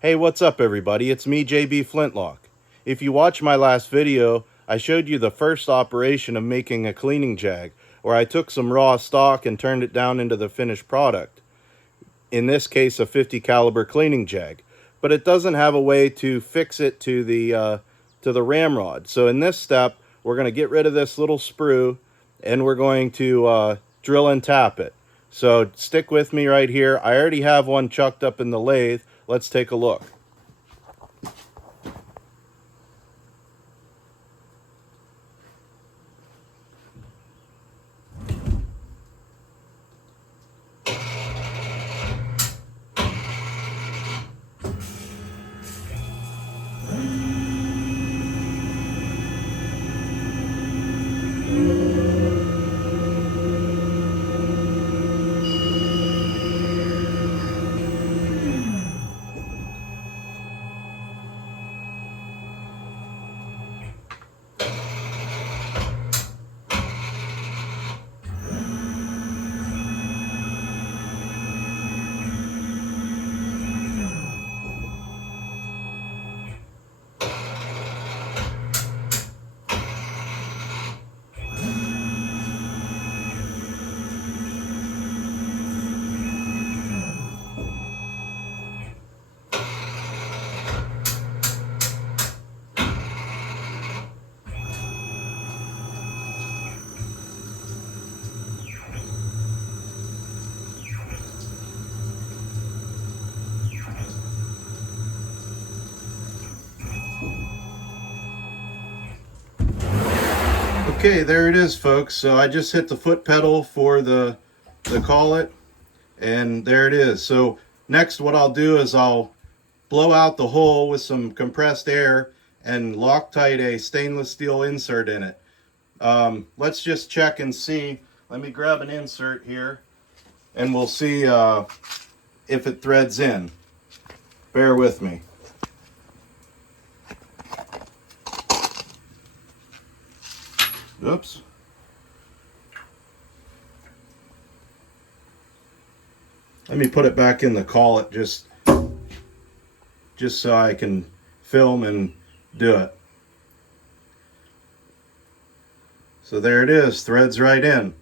Hey, what's up everybody? It's me, JB Flintlock. If you watched my last video, I showed you the first operation of making a cleaning jag, where I took some raw stock and turned it down into the finished product. In this case, a 50 caliber cleaning jag. But it doesn't have a way to fix it to the ramrod. So in this step, we're going to get rid of this little sprue, and we're going to drill and tap it. So stick with me right here. I already have one chucked up in the lathe. Let's take a look. Okay, there it is, folks. So I just hit the foot pedal for the collet, and there it is. So next what I'll do is I'll blow out the hole with some compressed air and Loctite a stainless steel insert in it. Let's just check and see. Let me grab an insert here and we'll see if it threads in. Bear with me. Oops. Let me put it back in the collet just so I can film and do it. So there it is, threads right in.